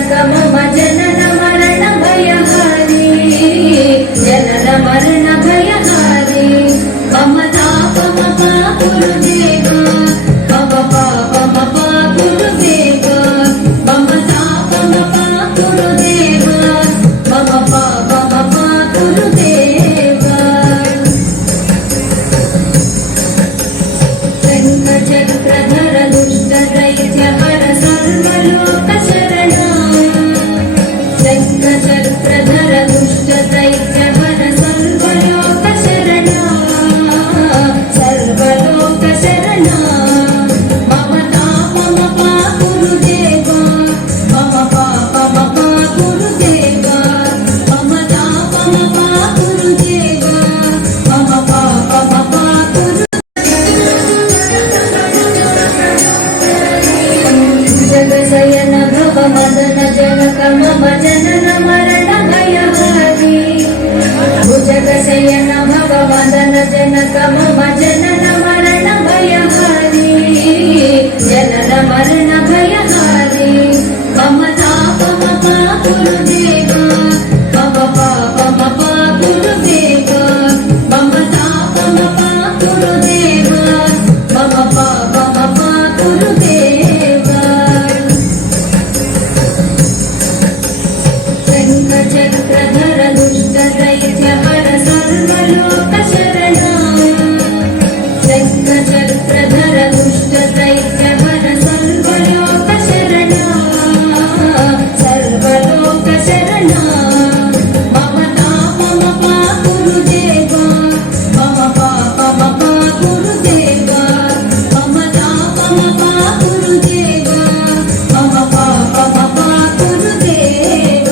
जनक मम जनन मरण भयहारी जनन मरण भयहारी मम ताप मपा गुरुदेव मम पाप मपा गुरुदेव मम ताप मपा गुरुदेव मम पाप मपा गुरुदेव शङ्खचक्रधर दुष्ट दैत्य हर सर्वलोक शरणा शङ्खचक्रधर दुष्ट दैत्य हर सर्वलोक शरणा सर्वलोक शरणा मम ताप मपा गुरुदेव मम पाप मपा गुरुदेव मम ताप मपा गुरुदेव मम पाप मपा जगशयन भव मदन जनक मम जनन मरण भयहारी भुजगशयन भव मदन जनक मम जनन मरण भयहारी जनन मरण भयहारी मम ताप मपा गुरुदेव मम पाप मपा गुरुदेव मम ताप मपा गुरुदेव मम पाप मपा गुरुदेव शङ्खचक्रधर दुष्ट दैत्य हर सर्वलोक शरणा शङ्खचक्रधर दुष्ट दैत्य हर सर्वलोक शरणा सर्वलोक शरणा मम ताप मपा गुरुदेव मम पाप मपा गुरुदेव मम ताप मपा गुरुदेव मम पाप मपा गुरुदेव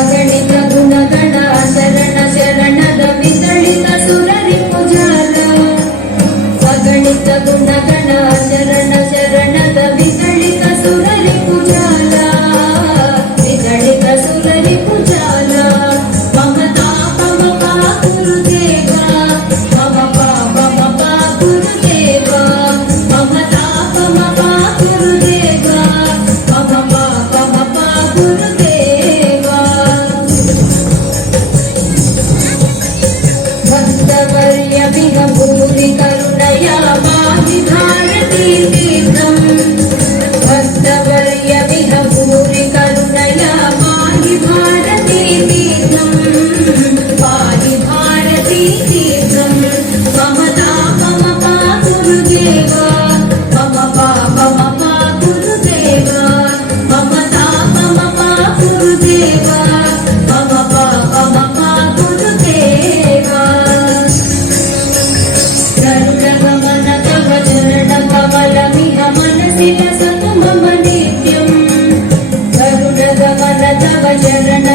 अगणित गुणगण शरण शरणद विदलित सुररि पुजाल अगणित गुणगण शरण शरणद विदलित सुररि पुजाल विदलित सुररि पुजाल मम ताप मपा गुरुदेव मम पाप मपा गुरुदेव मम ताप मपा गुरुदेव मम पाप मपा गुरुदेव भक्तवर्य विहभूरि करुणया पाहि भारती तीर्थम् भक्तवर्य विहभूरि करुणया पाहि भारती तीर्थम् पाहि भारती तीर्थम् मम ताप मपा गुरुदेव मम पाप मपा गुरुदेव मम ताप मपा गुरुदेव मम पाप मपा गुरुदेव गरुडगमन तव चरण कमलमिह मनसि लसतु मम नित्यम् गरुडगमन तव चरण